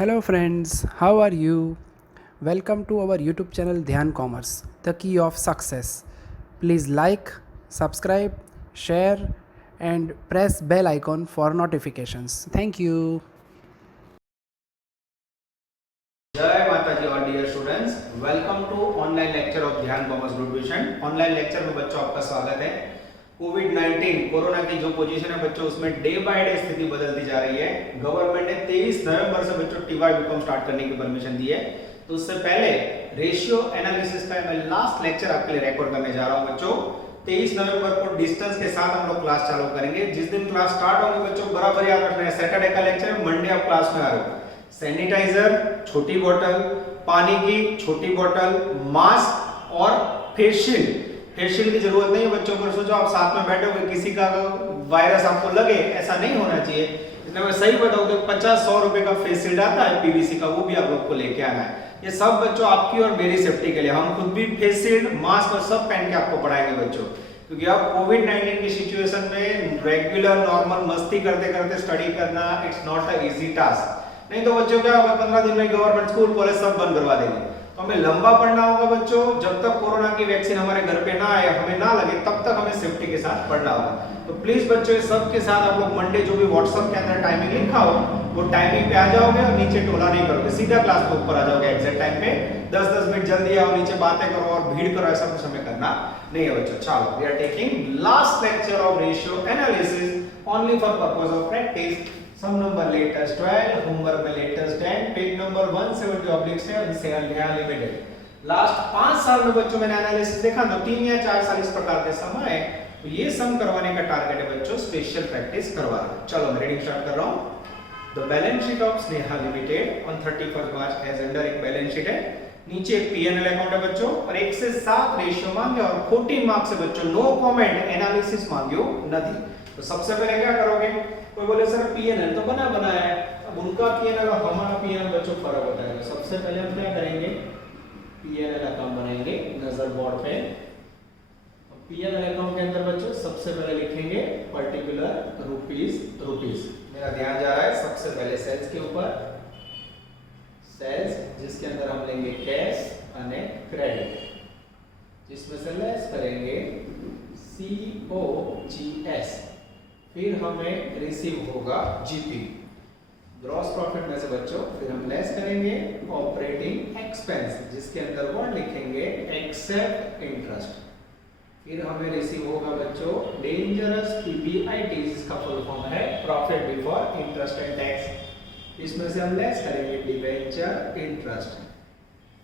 Hello friends, how are you? Welcome to our YouTube channel Dhyan Commerce, the key of success. Please like, subscribe, share and press bell icon for notifications. Thank you. जय माता जी और dear students, welcome to online lecture of Dhyan commerce group tuition. Online lecture में बच्चों आपका स्वागत है। Covid 19 corona की जो पोजीशन है बच्चों, उसमें डे बाय डे स्थिति बदलती जा रही है। गवर्नमेंट ने 23 नवंबर से बच्चों टीवाई बीकॉम स्टार्ट करने की परमिशन दी है। तो उससे पहले रेशियो एनालिसिस का मैं लास्ट लेक्चर आपके लिए रिकॉर्ड करने जा रहा हूं बच्चों। 23 नवंबर को डिस्टेंस के साथ हम लोग क्लास चालू करेंगे। जिस दिन क्लास स्टार्ट होगी बच्चों, बराबर याद रखना है, सैटरडे का लेक्चर, मंडे आप क्लास में आ रहे हो। सैनिटाइजर, छोटी बोतल, पानी की छोटी बोतल, मास्क और फेस शील्ड। फेस शील्ड की जरूरत नहीं है बच्चों को। सोचो आप साथ में बैठे हुए, किसी का वायरस आपको लगे, ऐसा नहीं होना चाहिए। इसलिए मैं सही बताऊं तो 50-100 रुपए का फेस शील्ड आता है पीवीसी का, वो भी आप लोग को लेके आना है। ये सब बच्चों आपकी और मेरी सेफ्टी के लिए, हम खुद भी फेस शील्ड, मास्क और सब पहन के आपको पढ़ाएंगे बच्चों। क्योंकि अब कोविड 19 की सिचुएशन में रेगुलर नॉर्मल मस्ती करते करते स्टडी करना it's not a easy task. नहीं तो बच्चों क्या होगा, 15 दिन में गवर्नमेंट स्कूल कॉलेज सब बंद करवा देंगे। तो हमें लंबा पढ़ना होगा बच्चों। जब तक कोरोना की वैक्सीन हमारे घर पे ना आए, हमें ना लगे, तब तक हमें सेफ्टी के साथ पढ़ना होगा। तो प्लीज बच्चों, इस सब के साथ आप लोग मंडे जो भी व्हाट्सएप के अंदर टाइमिंग लिखा हो, वो टाइमिंग पे आ जाओगे और नीचे टोला नहीं करोगे, सीधा क्लास के ऊपर आ जाओगे एग्जैक्ट टाइम पे। 10-10 मिनट जल्दी आओ, नीचे बातें करो और भीड़ करो, ऐसा कुछ हमें करना नहीं है बच्चों। चलो, we are taking last lecture of ratio analysis only for purpose of practice. Some number latest 12, homework में लेटेस्ट 10, पेज नंबर 170/7 से लिमिटेड। लास्ट 5 साल में बच्चों मैंने एनालिसिस देखा तो 3 या 4 साल इस प्रकार के सम है। तो ये सम करवाने का टारगेट है बच्चों, स्पेशल प्रैक्टिस करवा। चलो मैं रीडिंग स्टार्ट कर रहा हूं। The balance sheet of Sneha limited on 31 March as under. एक बैलेंस शीट है, नीचे एक पीएनएल अकाउंट है बच्चों, और 1 से 7 रेशियो मांगे और 14 मार्क्स है बच्चों। नो कमेंट, एनालिसिस मांगियो नहीं। तो सबसे पहले क्या करोगे, कोई बोले सर पीएनएल तो बनाया है, अब उनका पीएनएल और हमारा पीएनएल बच्चों फर्क होता है। सबसे पहले हम क्या करेंगे, पीएनएल अकाउंट बनाएंगे नजर बोर्ड पे। पीएनएल अकाउंट के अंदर बच्चों सबसे पहले लिखेंगे पर्टिकुलर रुपीस। मेरा ध्यान जा रहा है सबसे पहले सेल्स के ऊपर, सेल्स जिसके अंदर हम लेंगे कैश और क्रेडिट, जिसमें से लेस करेंगे COGS, फिर हमें रिसीव होगा GP, ग्रॉस प्रॉफिट में से बच्चों। फिर हम लेस करेंगे ऑपरेटिंग एक्सपेंस, जिसके अंदर वर्ड लिखेंगे एक्सेप्ट इंटरेस्ट, फिर हमें रिसीव होगा बच्चों डेंजरस PBIT, जिसका फुल फॉर्म है profit before interest and tax. इसमें से हम लेस करेंगे डिबेंचर इंटरेस्ट,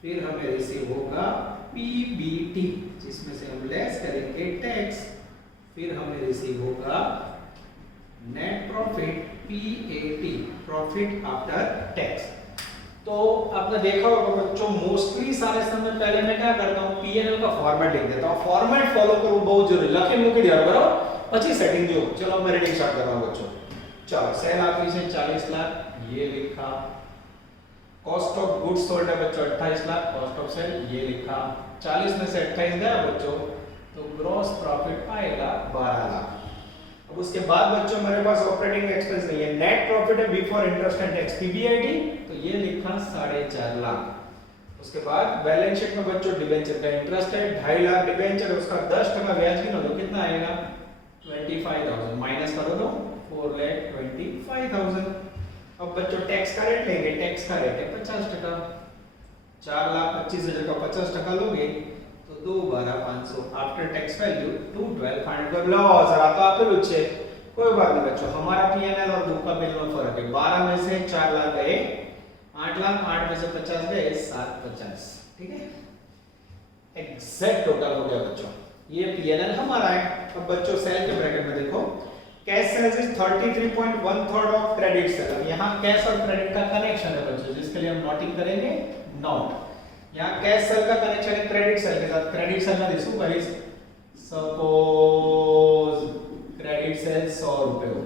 फिर हमें रिसीव होगा PBT, जिसमें से हम लेस करेंगे टैक्स, फिर हमें रिसीव होगा net profit PAT, profit after tax. तो आपने देखा होगा बच्चों, मोस्टली सारे समय पहले मैं क्या करता हूं, पीएनएल का फॉर्मेट लिख देता हूं। फॉर्मेट फॉलो करो, बहुत जरूरी, लखे मुके ध्यान करो, अच्छी सेटिंग जो। चलो मैं रीडिंग स्टार्ट कर रहा हूं बच्चों। चलो, सेल आपकी से 40 लाख, ये लिखा। कॉस्ट ऑफ गुड्स सोल्ड है बच्चों 28 लाख, कॉस्ट ऑफ सेल ये लिखा। 40 में से 28 गया बच्चों, तो ग्रॉस प्रॉफिट आएगा 12 लाख। अब उसके बाद बच्चों मेरे पास ऑपरेटिंग एक्सपेंस नहीं है, नेट प्रॉफिट है before interest and tax PBIT, तो ये लिखा 4.5 लाख। उसके बाद बैलेंस शीट में बच्चों डिबेंचर का इंटरेस्ट है 2.5 लाख डिबेंचर, उसका 10% ब्याज गिनो तो कितना आएगा 25,000, माइनस करो तो 4,25,000। अब बच्चों टैक्स का रेट लेंगे, टैक्स का रेट है 50%। 4,25,000 का 50% लोगे तो 2,12,500 आफ्टर टैक्स वैल्यू 2,12,500 कर लो। जरा तो आप लुच्चे, कोई बात नहीं बच्चों, हमारा पीएनएल और बुक का बिल में फर्क है। 12 में से 4 लाख गए, 8 लाख, 8 में से 50 गए, 750, ठीक है। एग्जैक्ट टोटल हो गया बच्चों, ये पीएनएल हमारा है। अब बच्चों सेल के ब्रैकेट में देखो, cash sales is 33.1/3 of credit sale. यहाँ कैश और क्रेडिट का कनेक्शन है बच्चों, जिसके लिए हम नोटिंग करेंगे नोट। यहाँ कैश सेल का कनेक्शन है क्रेडिट सेल के साथ। क्रेडिट सेल में देखो भाई, सपोज क्रेडिट सेल 100 रुपए हो,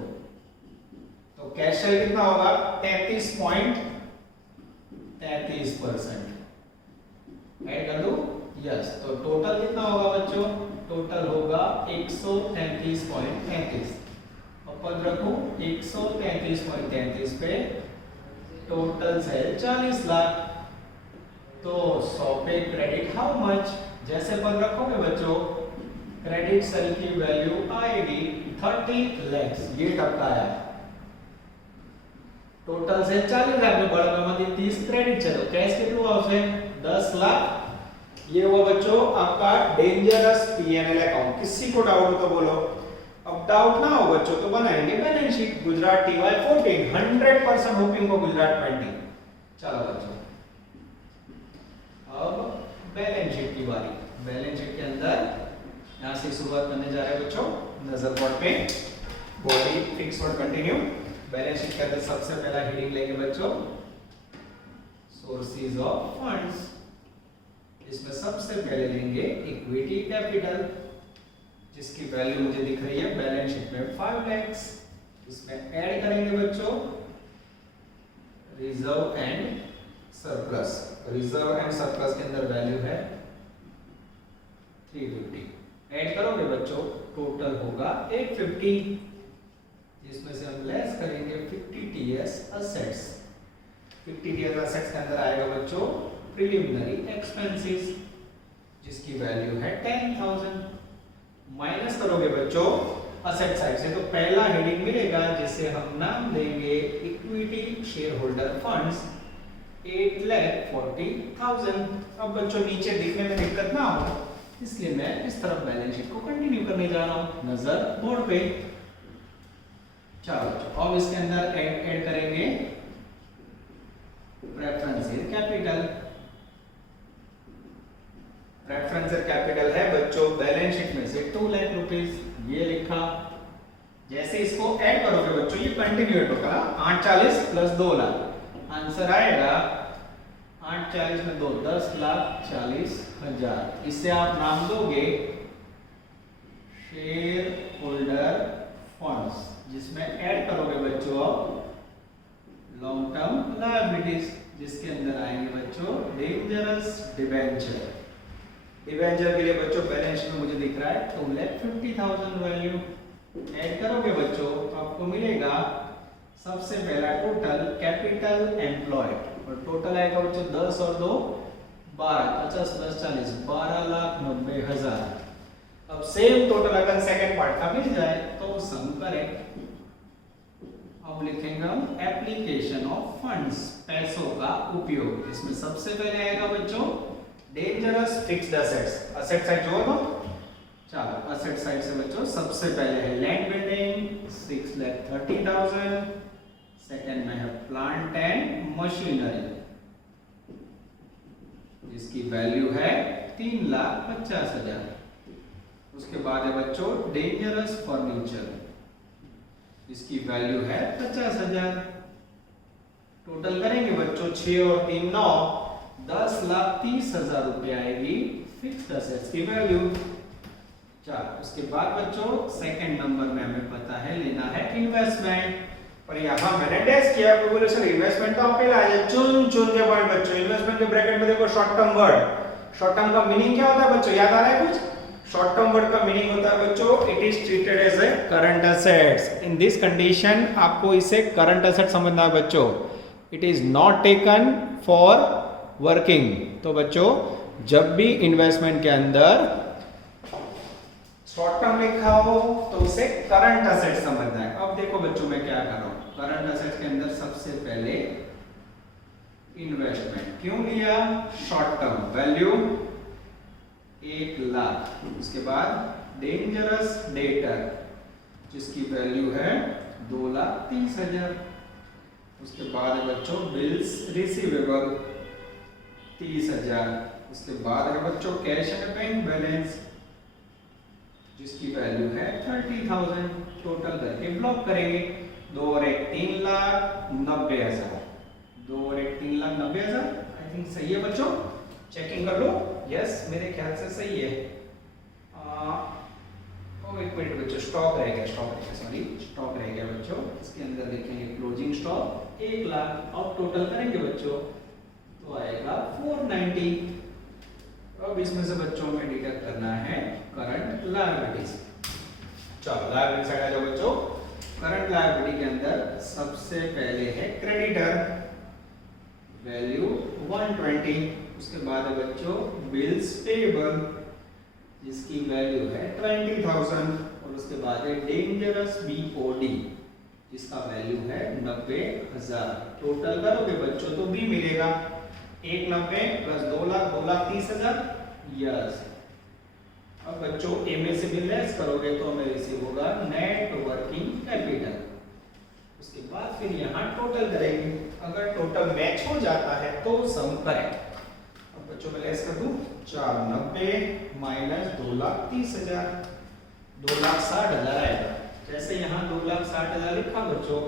तो कैश सेल कितना होगा 33.33%। ऐड कर दो, यस। तो टोटल कितना होगा बच्चों, टोटल होगा 133.33। अपन रखो 133.33 पे टोटल सेल 40 लाख। तो 100 पे क्रेडिट हाउ मच, जैसे पद रखोगे बच्चों क्रेडिट सेल की वैल्यू आएगी 30 लाख। ये टपका आया, टोटल सेल 40 लाख में बड़काમાંથી 30 क्रेडिट છે तो कैश કેટલું આવશે 10 लाख। ये हुआ बच्चों आपका डेंजरस पीएनएल अकाउंट। किसी को डाउट हो तो बोलो। अब डाउट ना हो बच्चों तो बनाएंगे balance sheet. Gujarat TY 14 100% hopping को गुजरात 20। चलो बच्चों अब बैलेंस शीट की बारी। बैलेंस शीट के अंदर यहां से शुरुआत करने जा रहे हैं बच्चों। नजर बोर्ड पे बॉडी फिक्स और कंटिन्यू। बैलेंस शीट के अंदर सबसे पहला हेडिंग लेंगे बच्चों सोर्सेज ऑफ फंड्स। इसमें सबसे पहले लेंगे इक्विटी कैपिटल जिसकी वैल्यू मुझे दिख रही है बैलेंस शीट में 5 लाख। इसमें ऐड करेंगे बच्चों reserve and surplus. Reserve and surplus के अंदर वैल्यू है 350। ऐड करोगे बच्चों टोटल होगा 850 जिसमें से हम लेस करेंगे 50 टीएस असेट्स। 50 टीएस असेट्स के अंदर आएगा बच्चों प्रिलिमिनरी एक्सपेंसेस जिसकी वैल्यू है 10,000। माइनस करोगे बच्चों असेट साइड से तो पहला हेडिंग मिलेगा जिसे हम नाम देंगे इक्विटी शेयर होल्डर फंड्स 8,40,000। अब बच्चों नीचे दिखने में दिक्कत ना हो इसलिए मैं इस तरफ बैलेंस शीट को कंटिन्यू करने जा रहा हूं नजर बोर्ड पे। चलो अब इसके अंदर ऐड करेंगे प्रेफरेंशियल कैपिटल। प्रेफरेंशियल कैपिटल है बच्चों बैलेंस शीट में से 2 लाख रुपीस। ये लिखा। जैसे इसको ऐड करोगे बच्चों ये कंटिन्यू होगा 840 प्लस 2 लाख। आंसर आएगा 840 में 2 10,40,000। इससे आप नाम दोगे शेयर होल्डर फंड्स जिसमें ऐड करोगे बच्चों लॉन्ग टर्म लायबिलिटीज जिसके अंदर आएंगे बच्चों डेंजरस डिबेंचर। डिबेंचर के लिए बच्चों बैलेंस शीट में मुझे दिख रहा है 2,50,000 वैल्यू। ऐड करोगे बच्चों तो आपको मिलेगा सबसे पहला टोटल कैपिटल एम्प्लॉयड और टोटल आएगा बच्चों 10 और 2 12 50 10 40 12,90,000। अब सेम टोटल अगर सेकंड पार्ट का मिल जाए तो सम करें। अब लिखेंगे हम एप्लीकेशन ऑफ फंड्स पैसों का उपयोग। इसमें सबसे पहले आएगा बच्चों dangerous fixed assets. Asset side जो हो चलो असेट साइड से बच्चों सबसे पहले है लैंड बिल्डिंग 6,30,000। सेकंड में है प्लांट एंड मशीनरी जिसकी वैल्यू है 3,50,000। उसके बाद है बच्चों डेंजरस फर्नीचर इसकी वैल्यू है 50,000। टोटल करेंगे बच्चों 6 और 3 9 10,30,000 रुपए आएगी फिक्स्ड असेट्स की वैल्यू। चलो उसके बाद बच्चों सेकंड नंबर में हमें पता है लेना है इन्वेस्टमेंट। पर यहाँ मैंने टेस्ट किया आपको बोले सर इन्वेस्टमेंट तो आपके लिए चुन के पॉइंट बच्चों। इन्वेस्टमेंट के ब्रैकेट में देखो short term word. Short term का मीनिंग क्या होता है बच्चों याद आ रहा है कुछ? शॉर्ट टर्म वर्ड का मीनिंग होता है बच्चों it is treated as a current assets. In this condition आपको इसे करंट असेट समझना है बच्चों। It is not taken for working. तो बच्चों जब भी इन्वेस्टमेंट के अंदर शॉर्ट टर्म लिखा हो तो उसे करंट असेट समझना है। अब देखो बच्चों मैं क्या कर रहा हूं करंट असेट के अंदर सबसे पहले इन्वेस्टमेंट क्यों लिया शॉर्ट टर्म वैल्यू 1 लाख। उसके बाद डेंजरस डेटर जिसकी वैल्यू है 2,30,000। उसके बाद है बच्चों बिल्स रिसीवेबल 30,000। उसके बाद है बच्चों कैश एंड बैंक बैलेंस जिसकी वैल्यू है 30,000। टोटल करके ब्लॉक करेंगे 2 और 1 3,90,000। 2 और 1 3,90,000 आई थिंक सही है बच्चों। चेकिंग कर लो। यस मेरे ख्याल से सही है। एक मिनट बच्चों स्टॉक रह गया स्टॉक रह गया बच्चों। इसके अंदर देखेंगे क्लोजिंग स्टॉक 1 लाख। अब टोटल करेंगे बच्चों तो आएगा 490। अब इसमें से बच्चों में डिडक्ट करना है करंट लायबिलिटीज। चलो लायबिलिटी साइड आ जाओ बच्चों। करंट लायबिलिटी के अंदर सबसे पहले है क्रेडिटर वैल्यू 120। उसके बाद है बच्चों बिल्स पेबल जिसकी वैल्यू है 20,000 और उसके बाद है डेंजरस BOD जिसका वैल्यू है 90,000। टोटल करोगे बच्चों तो बी मिलेगा 190 प्लस 2 लाख 2,30,000। यस, अब बच्चों ए में से भी लेस करोगे तो हमें रिसीव होगा नेट वर्किंग कैपिटल। उसके बाद फिर यहाँ टोटल करेंगे, अगर टोटल मैच हो जाता है तो सम करें। अब बच्चों मैं लेस कर दूं 490 माइनस 2,30,000 2,60,000 आएगा। जैसे यहाँ 2,60,000 लिखा बच्चों,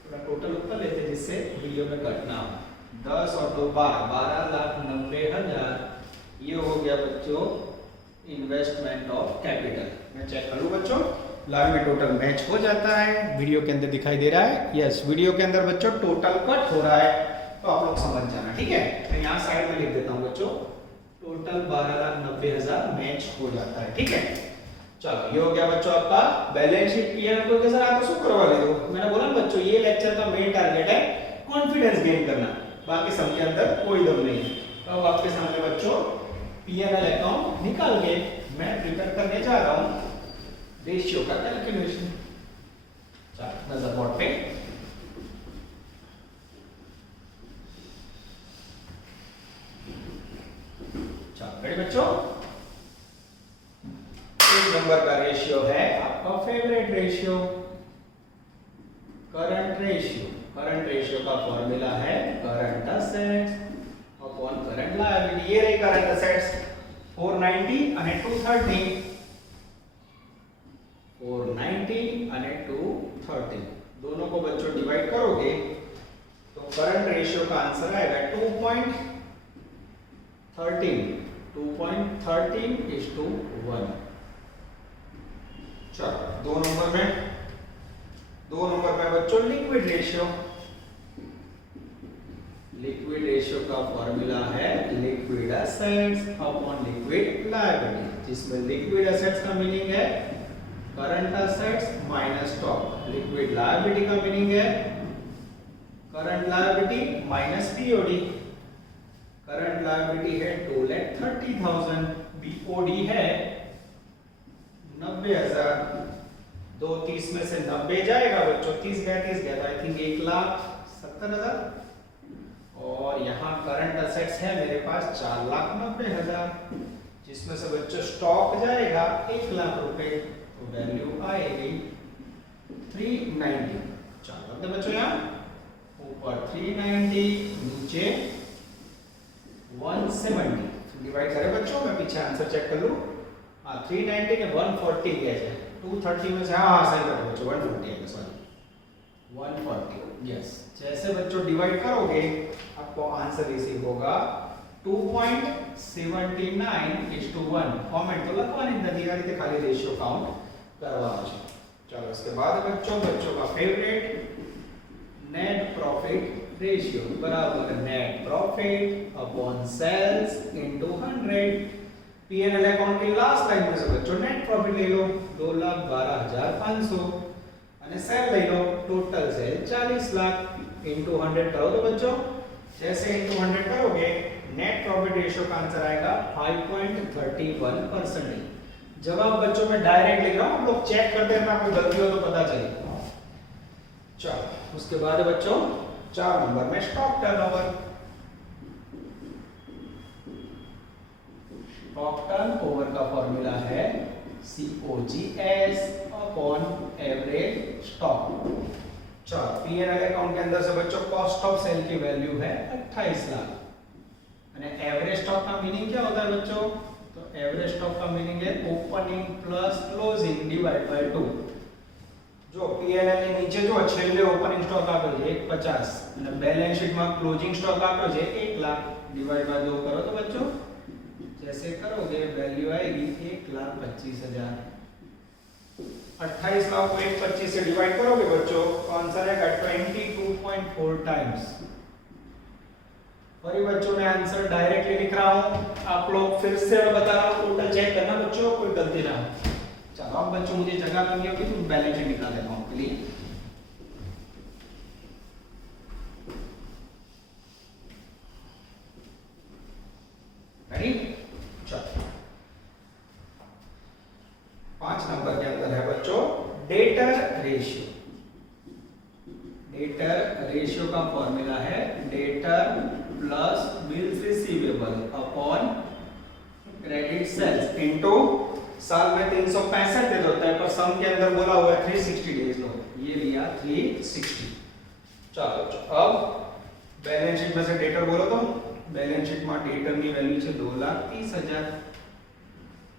थोड़ा टोटल ऊपर लेते जिससे वीडियो में कटना हो। 10 और 2 12,90,000 ये हो गया बच्चों इन्वेस्टमेंट ऑफ कैपिटल। मैं चेक करूं बच्चों लाइन में टोटल मैच हो जाता है, वीडियो के अंदर दिखाई दे रहा है। यस, वीडियो के अंदर बच्चों टोटल कट हो रहा है तो आप लोग समझ जाना, ठीक है। मैं यहाँ साइड में लिख देता हूँ बच्चों टोटल 12,90,000 मैच हो जाता है, ठीक है। चलो ये हो गया बच्चों आपका बैलेंस शीट। पीएनएल को कैसा आता शो करवा ले दो। मैंने बोला ना बच्चों ये लेक्चर का मेन टारगेट है कॉन्फिडेंस गेन करना, बाकी सब के अंदर कोई दम नहीं। तो अब आपके सामने बच्चों पीएनएल अकाउंट निकाल के मैं प्रिपेयर करने जा रहा हूँ रेशियो का कैलकुलेशन। चलो नजर बोर्ड पे चलो बच्चों, एक नंबर का रेशियो है आपका favourite ratio current ratio. Current ratio का फॉर्मूला है current assets upon current liability. ये रही करंट असेट्स 490 અને 230 490 અને 230 दोनों को बच्चों डिवाइड करोगे तो करंट रेशियो का आंसर आएगा 2.13:1। चलो दो नंबर में बच्चों लिक्विड रेशियो। लिक्विड रेशियो का फॉर्मूला है liquid assets upon liquid liability, जिसमें लिक्विड एसेट्स का मीनिंग है current assets minus stock, liquid liability का मीनिंग है current liability minus POD. Current liability है 2,30,000, बीओडी है 90,000। 230 में से 90 जाएगा बच्चों, 30 गया तो आई थिंक 1,70,000। और यहाँ करंट असेट्स है मेरे पास 4,90,000, जिसमें से बच्चों स्टॉक जाएगा 1,00,000 रुपए, तो वैल्यू आएगी 390। चलो बच्चों यहाँ ऊपर 390 नीचे 170 डिवाइड करें बच्चों। मैं पीछे आंसर चेक कर लूं। हाँ 390 के 140 गए थे, 230 में से हाँ सही बात है बच्चों 140 है, सॉरी 140। यस, जैसे बच्चों डिवाइड करोगे आपको आंसर रिसीव होगा 2.79:1। कमेंट तो લખવાની જ નથી, આ રીતે ખાલી રેશિયો કાઉન્ટ કરવાનો છે। चलो इसके बाद बच्चों का फेवरेट नेट प्रॉफिट रेशियो बराबर net profit upon sales into 100। PNL account की लास्ट लाइन में से बच्चों नेट प्रॉफिट ले लो 2,12,500 અને सेल ले लो टोटल सेल 40 लाख इनटू 100 करो तो बच्चों जैसे इनटू 100 करोगे नेट प्रॉफिट रेशियो का आंसर आएगा 5.31%। जवाब बच्चों में डायरेक्ट लिख रहा हूं, आप लोग चेक करते रहना, कोई गलती हो तो पता चले। चलो उसके बाद बच्चों 4 नंबर में स्टॉक टर्नओवर। स्टॉक टर्नओवर का फॉर्मूला है COGS अपॉन एवरेज स्टॉक। चलो पीएनएल अकाउंट के अंदर से बच्चों कॉस्ट ऑफ सेल की वैल्यू है 28 लाख। અને एवरेज स्टॉक का मीनिंग क्या होता है बच्चों? तो एवरेज स्टॉक का मीनिंग है opening plus closing divide by 2। जो पीएनएल ની નીચે જો છેલ્લે ઓપનિંગ સ્ટોક આપ્યો છે 150 અને બેલેન્સ શીટ માં ક્લોजिंग સ્ટોક આપ્યો છે 1 લાખ डिवाइड बाय 2 करो तो बच्चों जैसे करोगे वैल्यू आएगी 1,25,000। 28 लाख को 125 से डिवाइड करोगे बच्चों तो आंसर आएगा 22.4 टाइम्स। और ये बच्चों मैं आंसर डायरेक्टली लिख रहा हूं, आप लोग फिर से मैं बता रहा हूं टोटल चेक करना बच्चों, कोई गलती ना हो। चलो अब बच्चों मुझे जगह कमी होगी तो बैलेंस शीट निकाल देता हूं आपके लिए। Debtor plus bills receivable upon credit sales into साल में 365 दिन होता है, पर सम के अंदर बोला हुआ है 360 डेज लो, ये लिया 360। चलो अब बैलेंस शीट में से डेटर बोलो तो बैलेंस शीट में डेटर की वैल्यू છે 2,30,000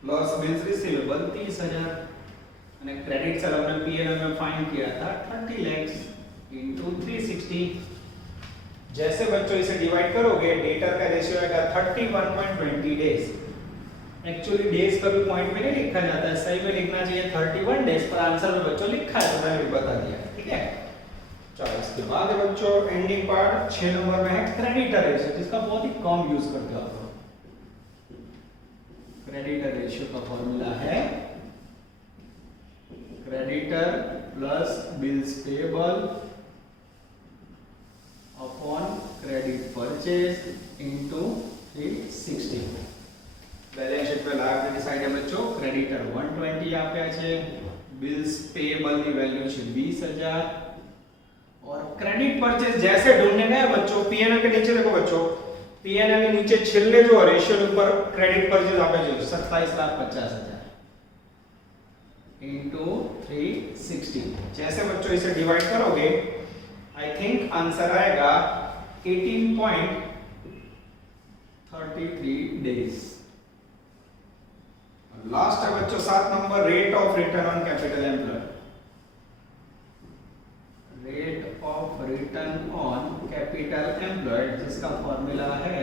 प्लस बिल्स रिसीवेबल 30,000 અને क्रेडिट सेल हमने पीएनएल में फाइंड किया था 30 लाख इनटू 360। जैसे बच्चों इसे डिवाइड करोगे डेटर का रेशियो आएगा 31.20 डेज। एक्चुअली डेज कभी पॉइंट में नहीं लिखा जाता है, सही में लिखना चाहिए 31 डेज, पर आंसर में बच्चों लिखा है तो मैंने बता दिया, ठीक है। चलो इसके बाद बच्चों एंडिंग पार्ट 6 नंबर में है क्रेडिटर रेशियो, जिसका बहुत ही कम यूज करते हो आप लोग। क्रेडिटर रेशियो का फॉर्मूला है creditor plus bills payable upon credit purchase into 360। Balance sheet पे लायबिलिटी साइड है बच्चों क्रेडिटर 120 यहाँ पे છે, बिल्स पेबल की वैल्यू છે 20,000 और क्रेडिट परचेज जैसे ढूंढने गए बच्चों पीएनएल के नीचे देखो बच्चों, पीएनएल के नीचे छिल्ले जो रेशियो के ऊपर क्रेडिट परचेज आप जो 27,50,000 इनटू 360। जैसे बच्चों इसे डिवाइड करोगे आई थिंक आंसर आएगा 18.33 डेज। लास्ट है बच्चों 7 number rate of return on capital employed. Rate of return on capital employed जिसका फॉर्मूला है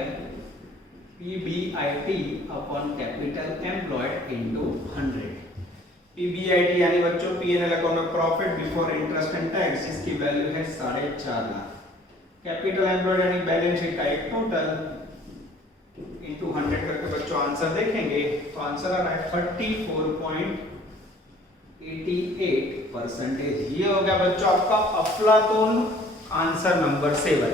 PBIT upon capital employed into 100। PBIT यानी बच्चों P&L अकाउंट में profit before interest and tax, जिसकी value है 4.5 लाख। कैपिटल एम्प्लॉयड यानी बैलेंस शीट का एक टोटल इनटू 100 करके बच्चों आंसर देखेंगे तो आंसर आ रहा है 34.88%। ये हो गया बच्चों आपका अफलातून आंसर नंबर 7।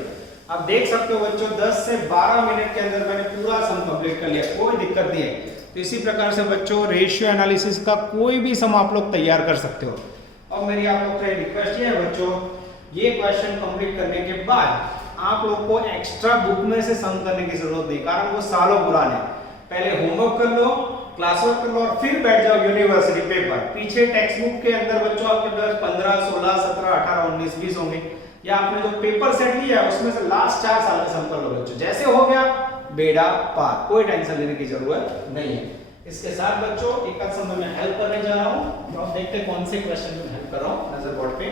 आप देख सकते हो बच्चों 10 से 12 मिनट के अंदर मैंने पूरा सम कंप्लीट कर लिया, कोई दिक्कत नहीं है। तो इसी प्रकार से बच्चों रेशियो एनालिसिस का कोई भी सम आप लोग तैयार कर सकते हो। अब मेरी आप लोग से रिक्वेस्ट ये है बच्चों, ये क्वेश्चन कंप्लीट करने के बाद आप लोग को एक्स्ट्रा बुक में से सम करने की जरूरत नहीं, कारण वो सालों पुराने। पहले होमवर्क कर लो, क्लास वर्क कर लो और फिर बैठ जाओ यूनिवर्सिटी पेपर। पीछे टेक्स्ट बुक के अंदर बच्चों आपके पास 15, 16, 17, 18, 19, 20 होंगे, या आपने जो पेपर सेट लिया है उसमें से लास्ट 4 साल में सम कर लो बच्चों। जैसे हो गया बेड़ा पार, कोई टेंशन लेने की जरूरत नहीं है। इसके साथ बच्चों एक आध समय में हेल्प करने जा रहा हूं, तो आप देखते हैं कौन से क्वेश्चन में हेल्प कर रहा हूं नजर बोर्ड पे।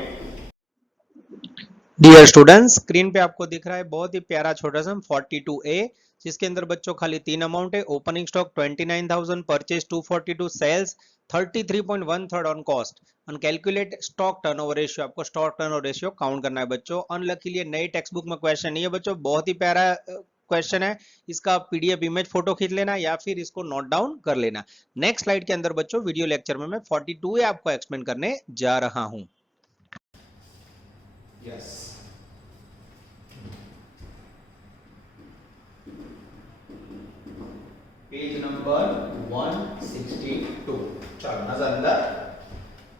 डियर स्टूडेंट्स, स्क्रीन पे आपको दिख रहा है बहुत ही प्यारा छोटा सा 42A, जिसके अंदर बच्चों खाली 3 अमाउंट है। Opening stock 29,000, purchase 242, sales 33.13 on cost. On calculate stock turnover ratio, आपको स्टॉक टर्नओवर रेशियो काउंट करना है बच्चों। अनलकीली नई टेक्स्ट बुक में क्वेश्चन नहीं है बच्चों, बहुत ही प्यारा क्वेश्चन है। इसका पीडीएफ इमेज फोटो खींच लेना या फिर इसको नोट डाउन कर लेना। नेक्स्ट स्लाइड के अंदर बच्चों वीडियो लेक्चर में मैं 42A आपको एक्सप्लेन करने जा रहा हूं। Yes page number 162। चलो नजर अंदर।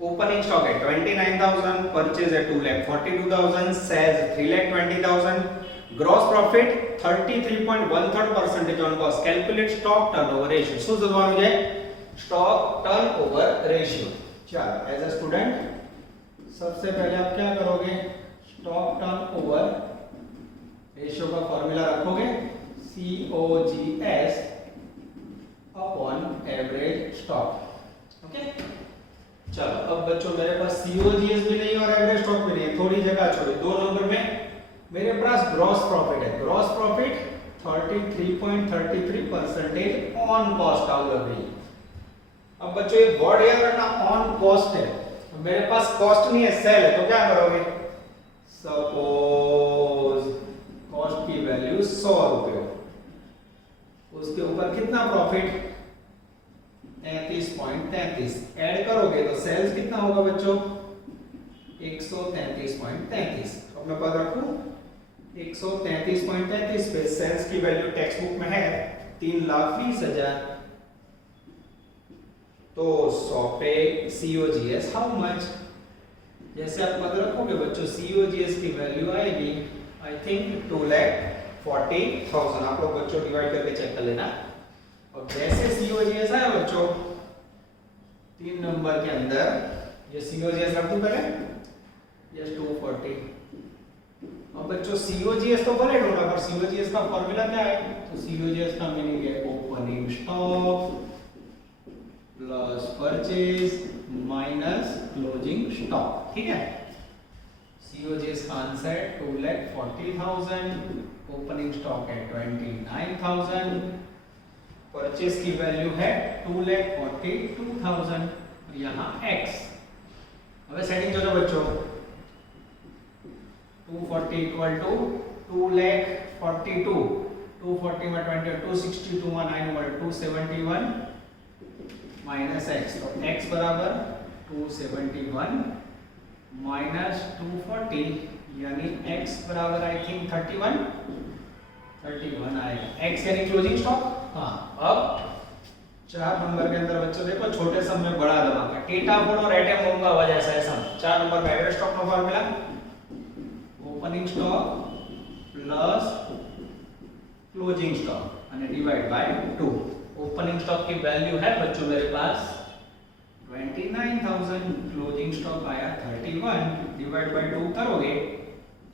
ओपनिंग स्टॉक है 29,000, परचेज है 2,42,000, sales 3,20,000, gross profit 33.13% on cost. Calculate stock turnover ratio. શું શોધવાનું છે? Stock turnover ratio. चलो एज अ स्टूडेंट सबसे पहले आप क्या करोगे, स्टॉक टर्नओवर रेशियो का फॉर्मूला रखोगे COGS upon average stock. Okay चलो अब बच्चों मेरे पास COGS भी नहीं और एवरेज स्टॉक भी नहीं है, थोड़ी जगह छोड़ी। 2 नंबर में मेरे पास ग्रॉस प्रॉफिट है। Gross profit 33.33% on cost outgoing. अब बच्चों ये वर्ड याद रखना, ऑन कॉस्ट है। मेरे पास कॉस्ट नहीं है, सेल है, तो क्या करोगे, सपोज कॉस्ट की वैल्यू 100 रुपए, उसके ऊपर कितना प्रॉफिट 33.33 ऐड करोगे तो सेल्स कितना होगा बच्चों 133.33। अब मैं पद रखूं 133.33 पे सेल्स की वैल्यू टेक्स्ट बुक में है 3,20,000, तो 100 पे COGS हाउ मच। जैसे आप पद रखोगे बच्चों COGS की वैल्यू आएगी आई थिंक 2,40,000। आप लोग बच्चों डिवाइड करके चेक कर लेना। और जैसे सीओजीएस है बच्चों 3 नंबर के अंदर ये सीओजीएस रख दूं पहले, यस 240। अब बच्चों सीओजीएस तो बोले होगा, पर सीओजीएस का फॉर्मूला क्या है? तो सीओजीएस का मीनिंग है opening stock plus purchase minus closing stock. ठीक है, सीओजीएस का आंसर 2,40,000, ओपनिंग स्टॉक है 29,000, परचेज की वैल्यू है 2,42,000, यहाँ x। अब सेटिंग जो बच्चों 240 इक्वल टू 2,42,000, 240 में 20, 262 में 9 में 271 माइनस x, तो x बराबर 271 माइनस 240 यानी x बराबर आई थिंक 31 आएगा। x यानी क्लोजिंग स्टॉक। हाँ, अब 4 नंबर के अंदर बच्चों देखो छोटे सम में बड़ा दबाकर टीटा कोड और एटम होम का वजह से सम 4 नंबर में एवरेज स्टॉक का formula opening stock plus closing stock અને डिवाइड बाय 2। ओपनिंग स्टॉक की वैल्यू है बच्चों मेरे पास 29,000, क्लोजिंग स्टॉक आया 31, डिवाइड बाय 2 करोगे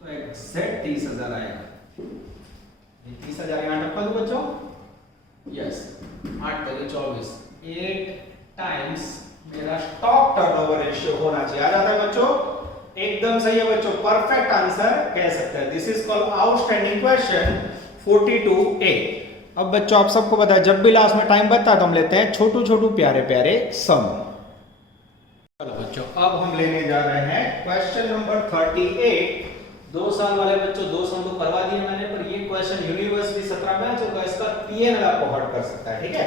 तो एग्जैक्ट 30,000 आएगा। ये 30,000 यहाँ टपका दो बच्चों, यस 8 बजे 24, 8 टाइम्स मेरा स्टॉक टर्नओवर रेशियो होना चाहिए। आ जाता है बच्चों, एकदम सही है बच्चों, परफेक्ट आंसर कह सकते हैं। This is called outstanding question 42A। अब बच्चों आप सबको पता है जब भी लास्ट में टाइम बचता है तो हम लेते हैं छोटू छोटू प्यारे प्यारे सम। चलो बच्चों अब हम लेने जा रहे हैं क्वेश्चन नंबर 38। 2 साल वाले बच्चों 2 सम तो करवा दिए मैंने, पर ये क्वेश्चन यूनिवर्सिटी 17 में जो इसका पीएनएल आपको हर्ट कर सकता है। ठीक है,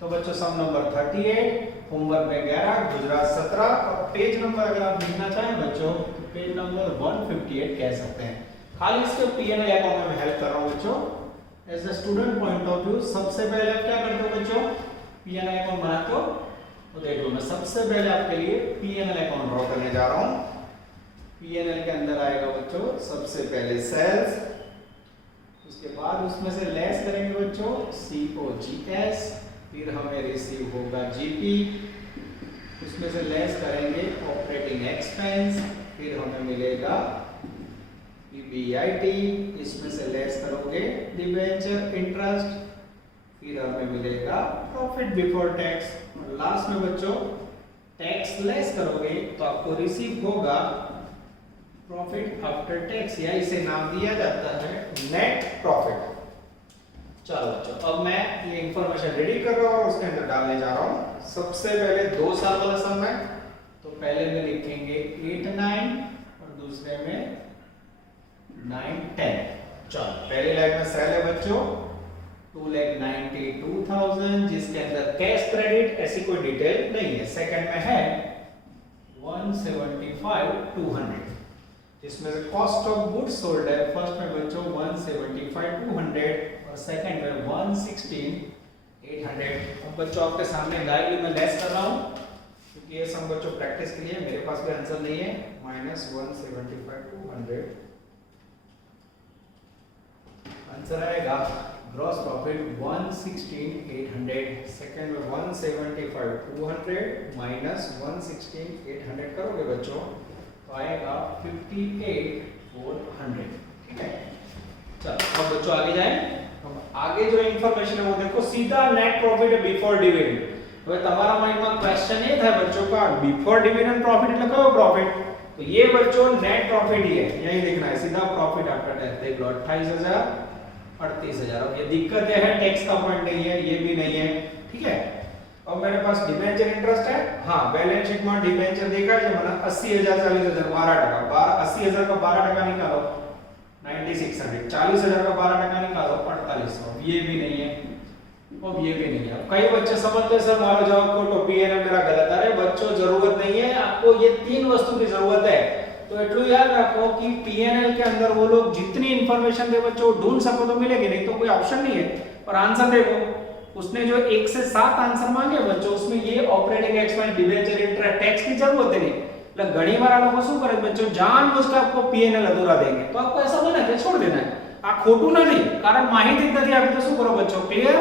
तो बच्चों सम नंबर 38, होमवर्क में 11, गुजरात 17, और पेज नंबर अगर आप लिखना चाहें बच्चों तो पेज नंबर 158 कह सकते हैं। खाली इसके पीएनएल अकाउंट में हेल्प कर रहा हूं बच्चों as a student point of view. सबसे पहले आप क्या करते हो बच्चों, पीएनएल अकाउंट बनाते हो तो देख लो मैं सबसे पहले आपके लिए पीएनएल अकाउंट ड्रॉ करने जा रहा हूं। पीएनएल के अंदर आएगा बच्चों सबसे पहले सेल्स, उसके बाद उसमें से लेस करेंगे बच्चों COGS, फिर हमें रिसीव होगा GP, उसमें से लेस करेंगे ऑपरेटिंग एक्सपेंस, फिर हमें मिलेगा PBIT, इसमें से लेस करोगे डिबेंचर इंटरेस्ट, फिर हमें मिलेगा प्रॉफिट बिफोर टैक्स, और लास्ट में बच्चों टैक्स लेस करोगे तो आपको रिसीव होगा प्रॉफिट आफ्टर टैक्स, या इसे नाम दिया जाता है नेट प्रॉफिट। चलो बच्चों अब मैं ये इंफॉर्मेशन रेडी कर रहा हूं और उसके अंदर डालने जा रहा हूं। सबसे पहले 2 साल वाला सम है तो पहले में लिखेंगे 8, 9 और दूसरे में 9, 10। चलो पहली लाइन में सेल है बच्चों 2,92,000 जिसके अंदर कैश क्रेडिट ऐसी कोई डिटेल नहीं है। सेकंड में है 175,200 जिसमें से कॉस्ट ऑफ गुड्स सोल्ड है फर्स्ट में बच्चों 175,200 और सेकंड में 116,800। अब बच्चों आपके सामने डायरी में लेस कर रहा हूं क्योंकि ये सब बच्चों प्रैक्टिस के लिए, मेरे पास भी आंसर नहीं है। -175,200 आंसर आएगा ग्रॉस प्रॉफिट 116,800, सेकंड में 175,200 माइनस 116,800 करोगे बच्चों तो आएगा 58,400। ठीक है, चलो अब बच्चों आगे जाएं। अब आगे जो इंफॉर्मेशन है वो देखो सीधा नेट प्रॉफिट है बिफोर डिविडेंड। હવે તમારા માઇન્ડમાં ક્વેશ્ચન એ થાય બચ્ચों का बिफोर डिविडेंड प्रॉफिट એટલે કયો प्रॉफिट, तो ये बच्चों नेट प्रॉफिट ही है, यही लिखना है सीधा प्रॉफिट आफ्टर टैक्स। देख लो 28,000 38,000। अब ये दिक्कत है टैक्स का पॉइंट नहीं है, ये भी नहीं है। ठीक है, अब मेरे पास डिबेंचर इंटरेस्ट है। हाँ बैलेंस शीट में डिबेंचर देखा है मैंने 80,000 40,000 12%, 80,000 का 12% निकालो 9600, 40,000 का 12% निकालो 4800। ये भी नहीं है, अब ये भी नहीं है। अब कई बच्चे समझते हैं सर मारो जवाब को तो पीएनएल मेरा गलत। अरे बच्चों जरूरत नहीं है, आपको ये 3 वस्तु की जरूरत है। तो एटलू याद रखो कि पीएनएल के अंदर वो लोग जितनी इंफॉर्मेशन दे बच्चों ढूंढ सको तो मिलेगी, नहीं तो कोई ऑप्शन नहीं है। और आंसर देखो उसने जो 1 से 7 आंसर मांगे बच्चों उसमें ये operating expense debenture interest tax की जरूरत है नहीं, એટલે ઘણીવાર આ લોકો શું કરે બચ્ચો જાણબૂझ કે आपको P&L અધૂરા देंगे तो आपको ऐसा बोलना है छोड़ देना है આ ખોટું નથી કારણ માહિતી જ નથી આપી તો શું કરો બચ્ચો ક્લિયર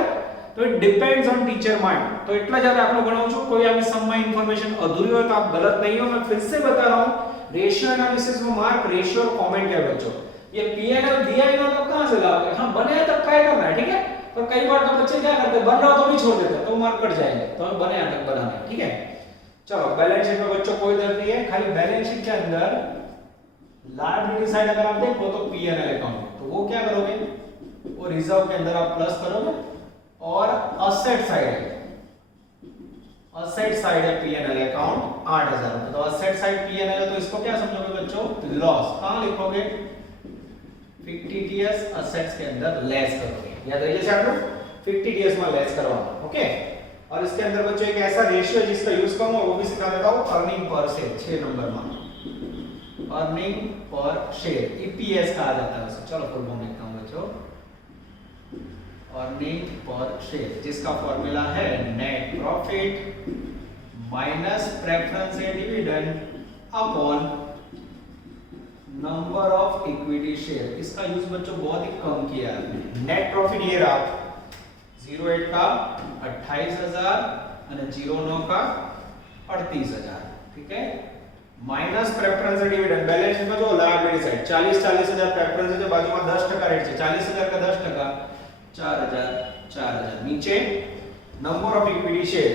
तो it depends on teacher mind तो इतना ज्यादा आप लोग गणाऊं છું कोई आपकी सम में इंफॉर्मेशन अधूरी हो तो आप गलत नहीं हो मैं फिर से बता रहा हूं रेशियो एनालिसिस में मार्क रेशियो और कमेंट है बच्चों ये P&L दिया ही ना तो कहां से लाओगे हां बने तब क्या करना है ठीक है पर कई बार तो बच्चे क्या करते हैं बन रहा हो तो भी छोड़ देते हैं तो मार्क कट जाएंगे तो हमें बने तक बनाना है ठीक है चलो बैलेंस शीट में बच्चों कोई दर्द नहीं है खाली बैलेंस शीट के अंदर लायबिलिटी साइड अगर आप देखो तो P&L अकाउंट तो वो क्या करोगे वो रिजर्व के अंदर आप प्लस करोगे और असेट साइड है P&L अकाउंट 8000 रुपए तो असेट साइड P&L है तो इसको क्या समझोगे बच्चों लॉस कहां लिखोगे फिक्टिटियस असेट्स के अंदर लेस करोगे याद रखिए चैप्टर फिक्टिटियस में लेस करवाना ओके और इसके अंदर बच्चों एक ऐसा रेशियो है जिसका यूज करूंगा वो भी सिखा देता हूं अर्निंग पर शेयर 6 नंबर में अर्निंग पर शेयर ईपीएस कहा जाता है उसे चलो फुल फॉर्म लिखता हूं बच्चों अर्निंग पर शेयर जिसका फॉर्मूला है नेट प्रॉफिट माइनस प्रेफरेंस या dividend upon number of equity share इसका यूज बच्चों बहुत ही कम किया है नेट प्रॉफिट ये रहा 08 का 28000 અને 09 का 38000 ठीक है minus preference and dividend balance sheet में जो लायबिलिटी साइड 40,000 प्रेफरेंस है बाजू में 10% रेट है 40,000 का 10% 4000 नीचे number of equity share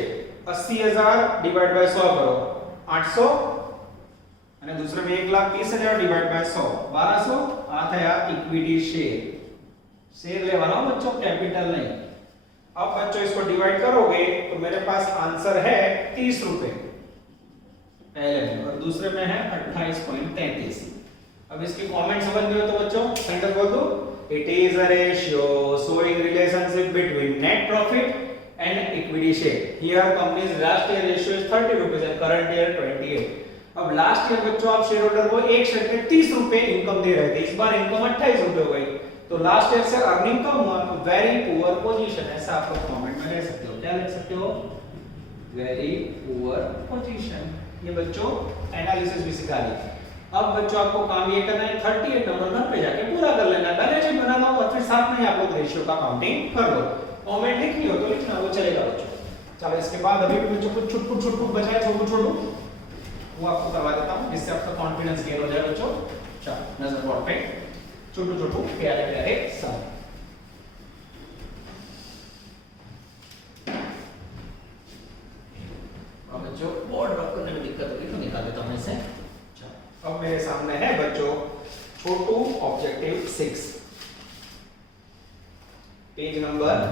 80,000 divide by 100 करो 800 અને दूसरे में 1,30,000 डिवाइड बाय 100 1200 आ થયા इक्विटी शेयर लेवाना बच्चों कैपिटल नहीं अब बच्चों इसको डिवाइड करोगे तो मेरे पास आंसर है 30 रुपए पहले में और दूसरे में है 28.33 अब इसकी कमेंट समझ गए तो बच्चों सेंटेंस बोल दो it is a ratio showing relationship between net profit and equity share here companies last year ratio is 30 rupees and current year 28 अब लास्ट ईयर बच्चों आप शेयर होल्डर को एक शेयर पे 30 रुपए इनकम दे रहे थे इस बार इनकम 28 रुपए हो गई तो लास्ट ईयर से अर्निंग कम हुआ तो वेरी पुअर पोजीशन ऐसा आप लोग कमेंट में लिख सकते हो क्या लिख सकते हो वेरी पुअर पोजीशन ये बच्चों एनालिसिस भी सिखा दी अब बच्चों आपको काम ये करना है 38 नंबर घर पे जाके पूरा कर लेना है बैलेंस शीट बना लो और फिर साथ में आप लोग रेशियो का काउंटिंग कर लो कमेंट लिखनी हो तो लिखना वो चलेगा बच्चों चलो इसके बाद अभी भी बच्चों कुछ छुट बचा है छोटू वो आपको करवा देता हूं जिससे आपका कॉन्फिडेंस गेन हो जाए बच्चों चलो नजर बोर्ड पे छोटू प्यारे सब अब बच्चों बोर्ड रख करने में दिक्कत होगी तो निकाल देता हूं इसे चलो अब मेरे सामने है बच्चों छोटू ऑब्जेक्टिव 6 पेज नंबर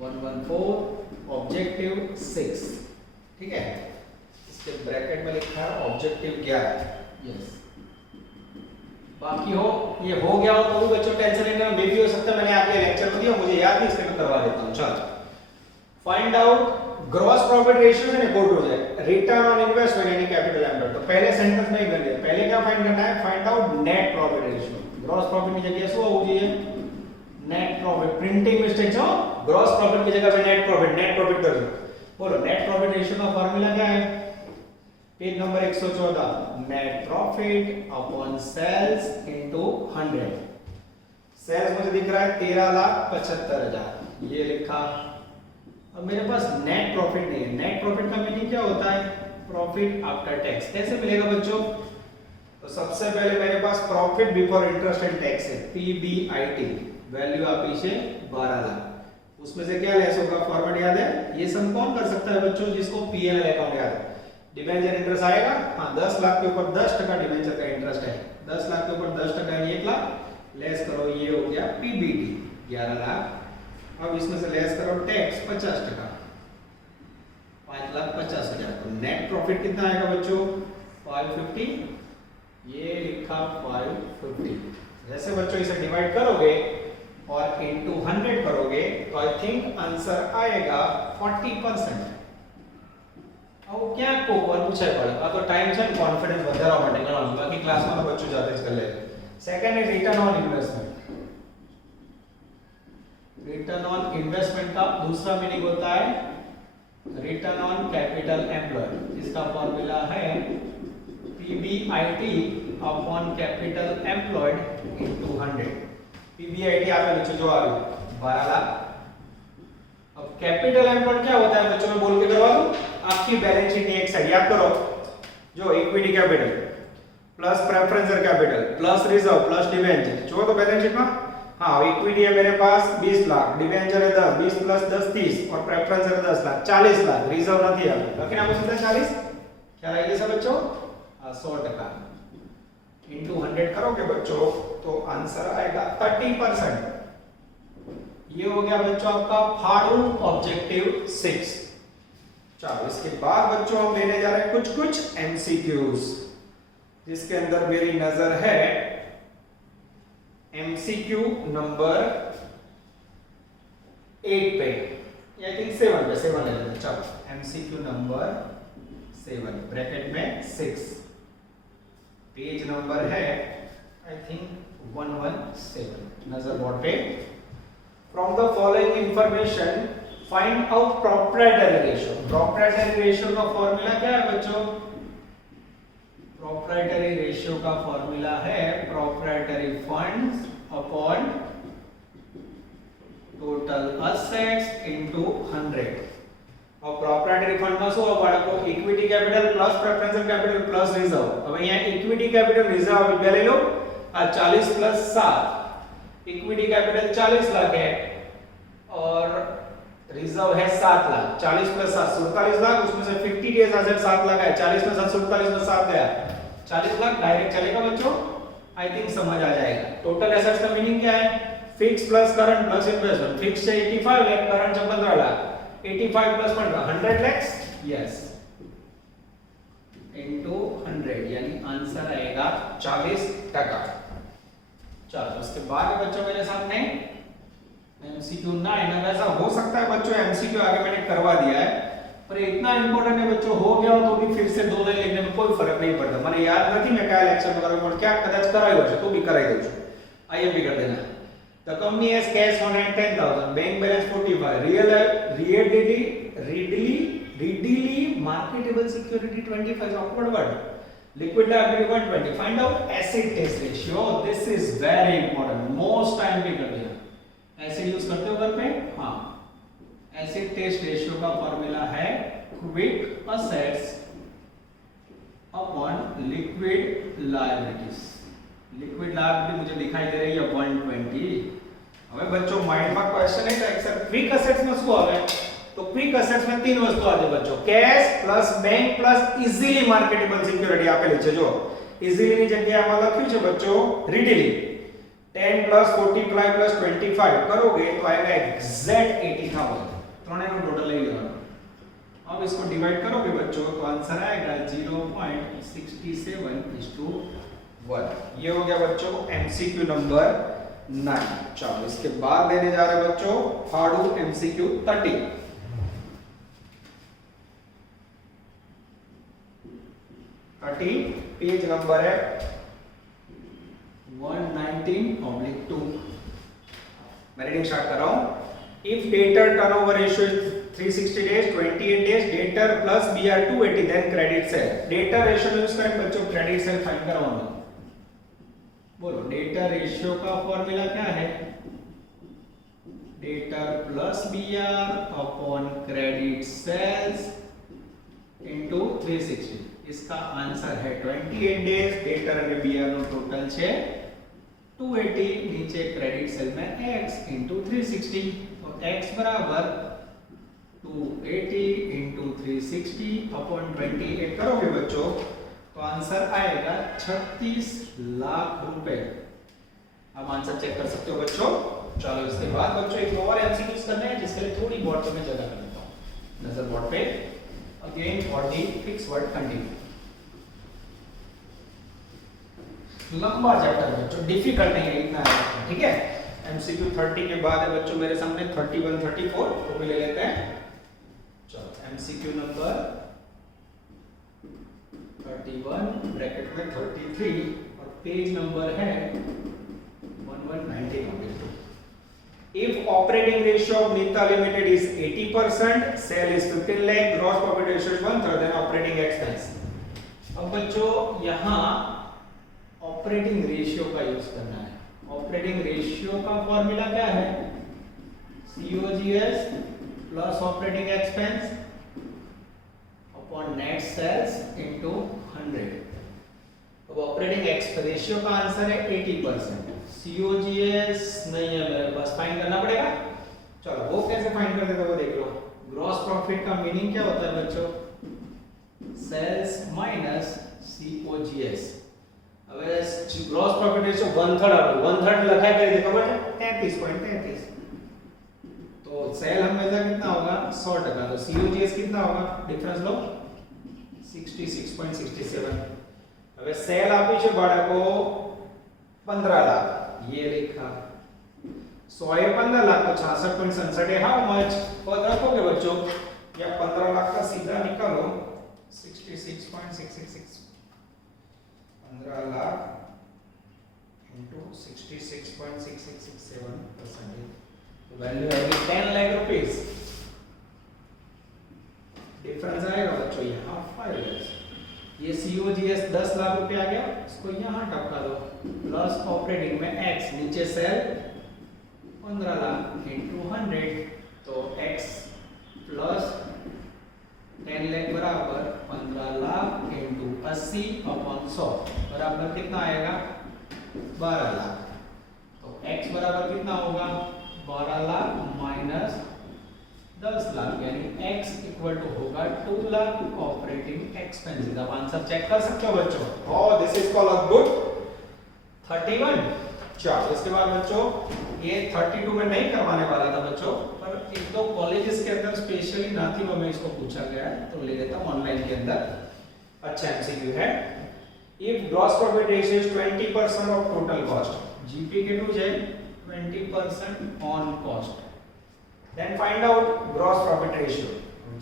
114 ऑब्जेक्टिव 6 ठीक है इसके ब्रैकेट में लिखा है ऑब्जेक्टिव 11 यस बाकी हो ये हो गया हो तो भी बच्चों टेंशन नहीं लेना मे भी हो सकता है मैंने आपके लेक्चर में दिया मुझे याद नहीं इसलिए मैं करवा देता हूं चलो find out gross profit ratio से रिपोर्ट हो जाए रिटर्न ऑन इन्वेस्टमेंट यानी कैपिटल एम्प्लॉयड तो पहले सेंटेंस में ही कर लिया पहले क्या फाइंड करना है find out net profit ratio gross profit की जगह શું હોવું જોઈએ नेट प्रॉफिट प्रिंटिंग मिस्टेक हो ग्रॉस प्रॉफिट की जगह पे नेट प्रॉफिट कर दो बोलो नेट प्रॉफिट रेशियो का फार्मूला क्या है page number 114 net profit upon sales into 100 sales मुझे दिख रहा है 13,75,000 ये लिखा अब मेरे पास नेट प्रॉफिट नहीं है नेट प्रॉफिट का मीनिंग क्या होता है प्रॉफिट आफ्टर टैक्स कैसे मिलेगा बच्चों तो सबसे पहले मेरे पास profit before interest and tax है पीबीआईटी वैल्यू आपकी है 12 लाख उसमें से क्या लेस होगा फॉर्मेट याद है ये सम कौन कर सकता है बच्चों जिसको पीएनएल अकाउंट याद है डिबेंचर इंटरेस्ट आएगा हां 10 लाख के ऊपर 10% डिबेंचर का इंटरेस्ट है 10 लाख के ऊपर 10% यानी 1 लाख लेस करो ये हो गया पीबीटी 11 लाख अब इसमें से लेस करो टैक्स 50% 5,50,000 तो नेट प्रॉफिट कितना आएगा बच्चों 550 ये लिखा 550 जैसे बच्चों इसे डिवाइड करोगे और इनटू 100 करोगे तो आई थिंक आंसर आएगा 40%। अब क्या कोवर पूछा पड़ेगा तो टाइम से कॉन्फिडेंस વધારવા માટે ગણવાનું બાકી ક્લાસમાં તો બચ્ચો જાતે જ કરી લે સેકન્ડ है return on investment return on investment का दूसरा मीनिंग होता है रिटर्न ऑन कैपिटल एम्प्लॉयड, इसका फॉर्मूला है PBIT upon capital employed into 100। PBIT आपने नीचे जो आ रही 12 लाख। अब कैपिटल एम्प्लॉयड क्या होता है बच्चों, में बोल के करवा दूं, आपकी बैलेंस शीट एक साइड याद करो, जो equity capital plus preferential capital plus reserve plus debenture, जो तो बैलेंस शीट में हाँ इक्विटी है मेरे पास 20 लाख, डिवेंचर है 10, 20 प्लस 10 30 और प्रेफरेंस है 10 लाख, 40 लाख, रिजर्व नहीं है लेकिन आपको सीधा 40 क्या रहेगी सब बच्चों 100% इनटू 100 करोगे बच्चों तो आंसर आएगा 30%। ये हो गया बच्चों आपका फाड़ू ऑब्जेक्टिव 6। चलो इसके बाद बच्चों हम लेने जा रहे हैं कुछ एमसीक्यूज, जिसके अंदर मेरी नजर है एमसीक्यू नंबर 8 पे, आई थिंक 7 पे, 7 ले लेते हैं। चलो एमसीक्यू नंबर 7 ब्रैकेट में 6, पेज नंबर है आई थिंक 117, नजर बोर्ड पे। From the following information find out proprietary ratio. Proprietary ratio का फॉर्मूला क्या है बच्चों, प्रोप्राइटरी रेशियो का फॉर्मूला है proprietary funds upon total assets into 100। और प्रोप्राइटरी फंड में શું બાળકો equity capital plus preferential capital plus reserve. હવે અહીંયા ઇક્વિટી કેપિટલ રિઝર્વ બે લઈ લો, આ 40 પ્લસ 7, इक्विटी कैपिटल 40 लाख है और रिजर्व है 7 लाख, 40 प्लस 7 47 लाख, उसमें से 50 डेज एसेट 7 लाख है, 40 में 7 47 में 7 गया 40 लाख डायरेक्ट चलेगा बच्चों, आई थिंक समझ आ जाएगा। टोटल एसेट्स का मीनिंग क्या है, fix plus current plus investment, fix है 85 लाख, करंट है 15 lakh, 85 plus 15 100 lakh, yes into 100 यानी आंसर आएगा 40%। चलो उसके बाद बच्चों मेरे सामने एमसीक्यू 9। अब ऐसा हो सकता है बच्चों एमसीक्यू आगे मैंने करवा दिया है पर इतना इंपॉर्टेंट है बच्चों, हो गया तो भी फिर से दो लाइन लिखने में कोई फर्क नहीं पड़ता। मैंने याद नहीं मैं क्या लेक्चर में करूंगा, क्या कदाच करायो है तो भी कराई दઉં છું। आइए भी कर देना। The company has cash 110,000, bank balance 45, readily marketable security 25, awkward word, liquid liability 120, find out acid test ratio, this is very important, most time भी कर देना। एसिड यूज करते हो घर पे, हाँ एसिड टेस्ट रेशियो का फॉर्मूला है quick assets upon liquid liabilities. Liquid liability मुझे दिखाई दे रही है 120। હવે બચ્ચો માઇન્ડમાં ક્વેશ્ચન એ થાય સર ક્વિક એસેટ્સ માં શું આવે, તો ક્વિક એસેટ્સ માં तीन વસ્તુ આવે બચ્ચો, cash plus bank plus easily marketable security આપેલી છે। જો ઇઝીલી ની જગ્યાએ આમાં લખ્યું છે બચ્ચો રીડીલી 10 प्लस 45 प्लस 25 करोगे तो आएगा एग्जैक्ट 80,000, त्रोने का टोटल ले लेना। अब इसको डिवाइड करोगे बच्चों तो आंसर आएगा 0.67:1। ये हो गया बच्चों एमसीक्यू नंबर 9। चलो इसके बाद लेने जा रहे हैं बच्चों फाड़ू एमसीक्यू 30। पेज नंबर है 119/2। मैं रीडिंग स्टार्ट कर रहा हूं। If debtor turnover ratio is 360 days 28 days debtor plus BR 280 then credit sale. Debtor ratio use करें बच्चों, क्रेडिट सेल फाइंड करवाऊंगा। बोलो डेटर रेशियो का फॉर्मूला क्या है, debtor plus BR upon credit sales into 360। इसका आंसर है 28 डेज, डेटर અને બીઆર નો ટોટલ છે 280, नीचे क्रेडिट सेल में x into 360, तो x बराबर 280 into 360 अपॉन 28 करोगे बच्चों तो आंसर आएगा 36 लाख रुपए। अब आंसर चेक कर सकते हो बच्चों। चलो इसके बाद बच्चों एक और एमसीक्यूज करने हैं जिसके लिए थोड़ी बोर्ड पे मैं जगह कर देता हूं। नजर बोर्ड पे again for the fix word continue. लंबा चैप्टर बच्चों, डिफिकल्ट नहीं है इतना, ठीक है। एमसीक्यू 30 के बाद है बच्चों मेरे सामने 31 34 वो भी ले लेते हैं। चलो एमसीक्यू नंबर 31 ब्रैकेट में 33 और पेज नंबर है 1119। If operating ratio of Nita Limited is 80%, sale is 15 lakh, gross profit ratio is 1/3, then operating expense. अब बच्चों यहाँ ऑपरेटिंग रेशियो का यूज करना है. ऑपरेटिंग रेशियो का फॉर्मूला क्या है? COGS plus operating expense upon net sales into 100. अब ऑपरेटिंग एक्सपेंस रेशियो का आंसर है 80%. COGS नहीं है मेरे पास, फाइंड करना पड़ेगा. चलो वो कैसे फाइंड करते थे वो देख लो. ग्रॉस प्रॉफिट का मीनिंग क्या होता है बच्चों? Sales minus COGS. अब ग्रॉस प्रॉफिट रेशियो 1/3 आ गया. 1/3 लिखा है देखो बेटा 33.33. तो सेल हमेशा कितना होगा? 100%. तो COGS कितना होगा? डिफरेंस लो 66.67. अब सेल આપી છે બાળકો 15 લાખ. ये लिखा 100 है 15 लाख तो 66.67 है. हाउ मच पद रखोगे बच्चों? या 15 लाख का सीधा निकालो 66.666. 15 लाख into 66.6667%. तो वैल्यू आएगी 10 लाख रुपीस. डिफरेंस आएगा बच्चों यहाँ 5 लाख. ये COGS 10 लाख रुपए आ गया, इसको यहाँ टपका दो प्लस ऑपरेटिंग में x, नीचे सेल 15 लाख इनटू 100. तो x प्लस 10 लाख बराबर 15 लाख इनटू 80 अपॉन 100 बराबर कितना आएगा? 12 लाख. तो x बराबर कितना होगा? 12 लाख माइनस 10 लाख, यानी x इक्वल टू होगा 2 लाख ऑपरेटिंग एक्सपेंसेस. अब आंसर चेक कर सकते हो बच्चों. Oh this is called a good 31. चलो इसके बाद बच्चों ये 32 में नहीं करवाने वाला था बच्चों, पर एक दो कॉलेजेस के अंदर स्पेशली नाथी में इसको पूछा गया है तो ले लेता हूं ऑनलाइन के अंदर. अच्छा एमसीक्यू है. If gross profit ratio is 20% of total cost, GP કેટલું છે? 20% on cost. Then find out gross profit ratio.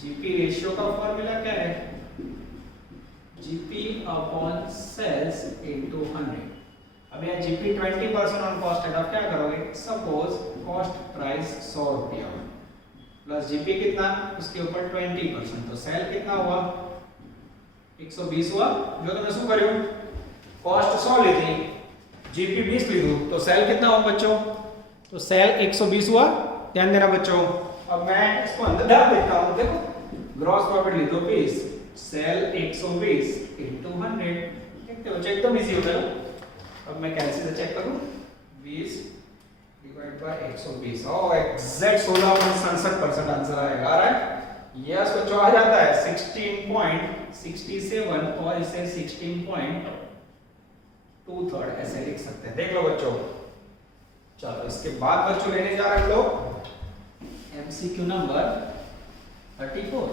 GP ratio का फॉर्मूला क्या है? GP upon sales into 100. अब यहाँ GP 20% ऑन कॉस्ट है, अब क्या करोगे? सपोज कॉस्ट प्राइस 100 रुपया प्लस GP कितना? उसके ऊपर 20%. तो सेल कितना हुआ? 120 हुआ. जो तुमने શું કર્યું? कॉस्ट 100 ली थी, GP 20 લીધું, तो सेल कितना हुआ बच्चों? तो सेल 120 हुआ. ध्यान देना बच्चों. अब मैं इसको अंदर डाल देता हूं. देखो ग्रॉस प्रॉफिट ली दो 20, सेल 120 इनटू 100. देखते हो एकदम इजी होता है. अब मैं कैसे से चेक करूं? 20 divide by 120. Oh exact 16.67% answer आएगा. ऑलराइट यस बच्चों आ जाता है 16.67 और इसे 16.2 ऐसे लिख सकते हैं. देख लो बच्चों. चलो इसके बाद बच्चों लेने जा रहे हैं लोग MCQ नंबर 34.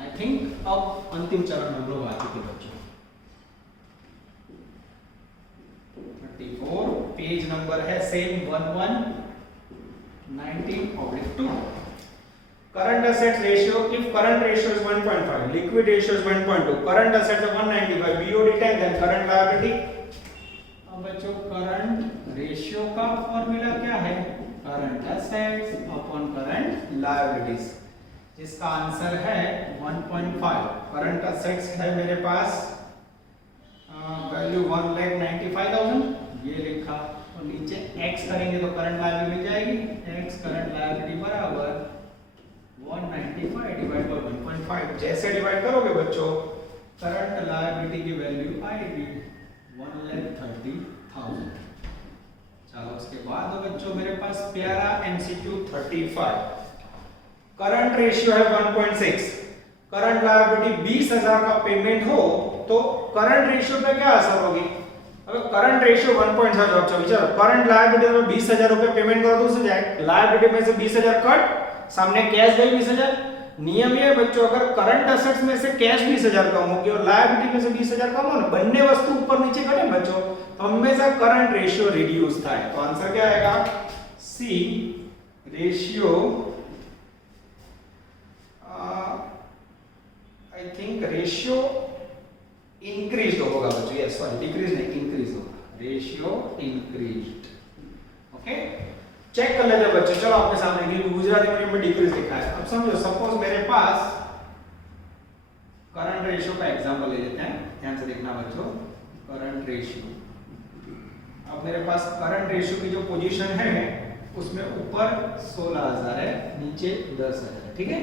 आई थिंक अब अंतिम चरण हम लोग आ चुके बच्चों. 34 पेज नंबर है same 1119/2. Current assets ratio. If current ratio is 1.5, liquid ratio is 1.2, current assets है 195, BOD 10, देन करंट लायबिलिटी. अब बच्चों करंट रेशियो का फॉर्मूला क्या है? Current assets upon current liabilities, जिसका आंसर है 1.5. करंट असेट्स है मेरे पास वैल्यू 1,95,000 ये लिखा, और नीचे x करेंगे तो करंट लायबिलिटी जाएगी. x करंट लायबिलिटी बराबर 195 डिवाइड बाय 1.5. जैसे डिवाइड करोगे बच्चों करंट लायबिलिटी की वैल्यू आएगी 1,30,000. चलो उसके बाद बच्चों मेरे पास प्यारा MCQ 35. करंट रेशियो है 1.6. करंट लायबिलिटी 20,000 का पेमेंट हो तो करंट रेशियो पे क्या असर होगी? अगर करंट रेशियो 1.6 जो अच्छा विचारो, करंट लायबिलिटी में 20,000 रुपए पेमेंट करो तो उससे जाए लायबिलिटी में से 20,000 कट, सामने कैश गई 20,000. नियम ये बच्चों अगर करंट असेट्स में से कैश 20,000 कम होगी और लायबिलिटी में से 20,000 कम हो ना, બંને વસ્તુ ऊपर नीचे घटे बच्चों तो हमेशा करंट रेशियो रिड्यूस था. तो आंसर क्या आएगा? C ratio I think ratio increase होगा बच्चों. यस सॉरी डिक्रीज नहीं इंक्रीज होगा. Ratio increased. ओके चेक कर लेते हैं बच्चों। चलो आपके सामने ये गुजराती मीडियम में डिक्रीज लिखा है। अब समझो, सपोज मेरे पास करंट रेशियो का एग्जांपल ले लेते हैं, ध्यान से देखना बच्चों। करंट रेशियो, अब मेरे पास करंट रेशियो की जो पोजीशन है उसमें ऊपर 16,000 है, नीचे 10,000 है, ठीक है।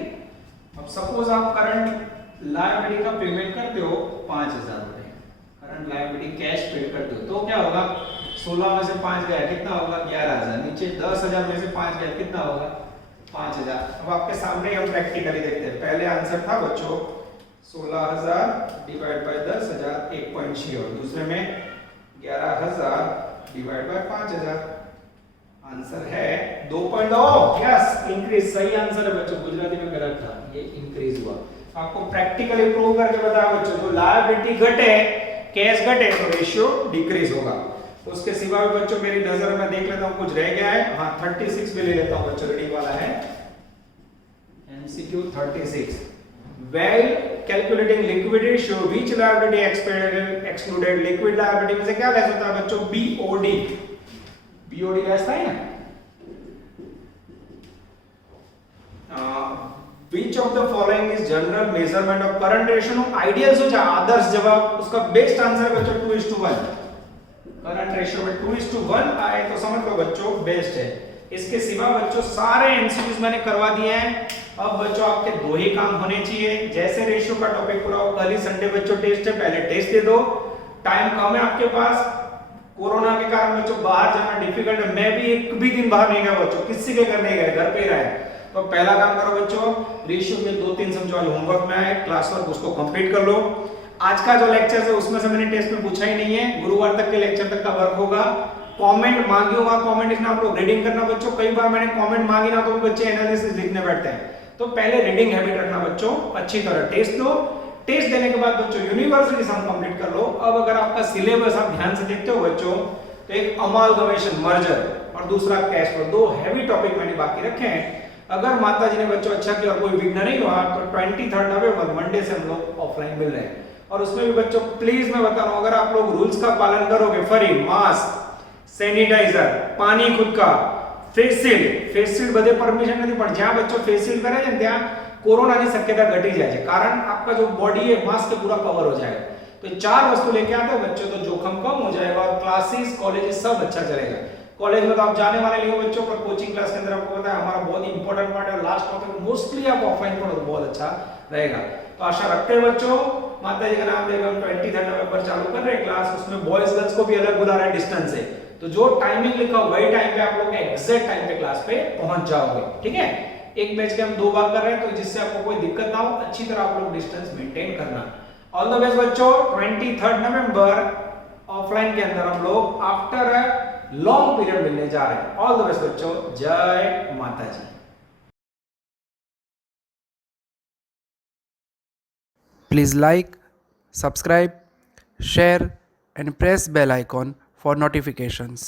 अब सपोज आप करंट लायबिलिटी का पेमेंट करते हो 5,000 रुपए, करंट लायबिलिटी कैश पे करते हो, तो क्या होगा, 16 में से 5 गया कितना होगा, 11,000, नीचे 10,000 में से 5 गया कितना होगा, 5,000। अब आपके सामने हम प्रैक्टिकली देखते हैं। पहले आंसर था बच्चों 16,000 डिवाइड बाय 10,000 1.6, और दूसरे में 11,000 डिवाइड बाय 5,000, आंसर है 2.2। यस, इंक्रीज सही आंसर है बच्चों, गुजराती में गलत था, ये इंक्रीज हुआ। आपको प्रैक्टिकली प्रूव करके बताया बच्चों, जो लायबिलिटी घटे कैश घटे तो रेशियो डिक्रीज होगा। उसके सिवा भी बच्चों मेरी नजर में देख लेता हूं कुछ रह गया है। हाँ, 36 भी ले लेता हूं बच्चों, रीडिंग वाला है MCQ 36। Well calculating liquid ratio, which liability excluded, liquid liability में से क्या लेस होता है बच्चों, बीओडी, बीओडी लेस था ना। Which of the following is general measurement of current ratio? Ideal सोचा, आदर्श जवाब, उसका बेस्ट आंसर है बच्चों 2:1। करंट रेशियो में 2:1 आए तो समझ लो बच्चों बेस्ट है। इसके सिवा बच्चों सारे एमसीक्यूज मैंने करवा दिए हैं। अब बच्चों आपके दो ही काम होने चाहिए, जैसे रेशियो का टॉपिक पूरा हो, कल ही संडे बच्चों टेस्ट है, पहले टेस्ट दे दो, टाइम कम है आपके पास, कोरोना के कारण बच्चों बाहर जाना डिफिकल्ट है, मैं भी एक भी दिन बाहर नहीं गया बच्चों, किसी के घर नहीं गए, घर पे ही रहे। तो पहला काम करो बच्चों, रेशियो के 2-3 समझो होमवर्क में आए, क्लास वर्क उसको कंप्लीट कर लो। आज का जो लेक्चर है उसमें से मैंने टेस्ट में पूछा ही नहीं है, गुरुवार तक के लेक्चर तक का वर्क होगा। कमेंट मांगी होगा, कमेंट लिखना आप लोग, रीडिंग करना बच्चों। कई बार मैंने कमेंट मांगी ना तो बच्चे एनालिसिस लिखने बैठते हैं, तो पहले रीडिंग हैबिट रखना बच्चों, अच्छी तरह टेस्ट दो। टेस्ट देने के बाद बच्चों यूनिवर्सिटी सम कंप्लीट कर लो। अब अगर आपका सिलेबस आप ध्यान से देखते हो बच्चों, तो एक अमालगमेशन मर्जर और दूसरा कैश फ्लो, दो हैवी टॉपिक मैंने बाकी रखे हैं। अगर माताजी ने बच्चों अच्छा किया और कोई विघ्न नहीं हुआ तो 23 नवंबर मंडे से हम लोग ऑफलाइन मिल रहे हैं। और उसमें भी बच्चों प्लीज मैं बता रहा हूं, अगर आप लोग रूल्स का पालन करोगे, फरी, मास्क, सैनिटाइजर, पानी खुद का, फेस शील्ड બધે પરમિશન નથી, પણ જ્યાં બચ્ચો ફેસ शील्ड કરે છે ત્યાં કોરોનાની શક્યતા ઘટી જાય છે, કારણ आपका जो बॉडी है मास्क से पूरा कवर हो जाएगा। तो ये चार वस्तु लेके आते हो बच्चों तो जोखिम कम हो जाएगा और क्लासेस कॉलेजेस सब अच्छा चलेगा। कॉलेज में तो आप जाने वाले नहीं हो बच्चों, पर कोचिंग क्लास के अंदर आपको पता है हमारा बहुत इंपॉर्टेंट पार्ट है लास्ट टॉपिक, मोस्टली आप ऑफलाइन पढ़ो तो बहुत अच्छा रहेगा। तो आशा रखते हैं बच्चों, माताजी का नाम लेकर हम 23 नवंबर चालू कर रहे हैं क्लास, उसमें बॉयज गर्ल्स को भी अलग बुला रहे हैं डिस्टेंस से, तो जो टाइमिंग लिखा वही टाइम पे आप लोग एग्जैक्ट टाइम पे क्लास पे पहुंच जाओगे, ठीक है। एक बैच के हम 2 भाग कर रहे हैं, तो जिससे आपको कोई दिक्कत ना हो, अच्छी तरह आप लोग डिस्टेंस मेंटेन करना। ऑल द बेस्ट बच्चों, 23 नवंबर ऑफलाइन के अंदर हम लोग आफ्टर अ लॉन्ग पीरियड मिलने जा रहे हैं। ऑल द बेस्ट बच्चों, जय माता जी। Please like, subscribe, share and press bell icon for notifications.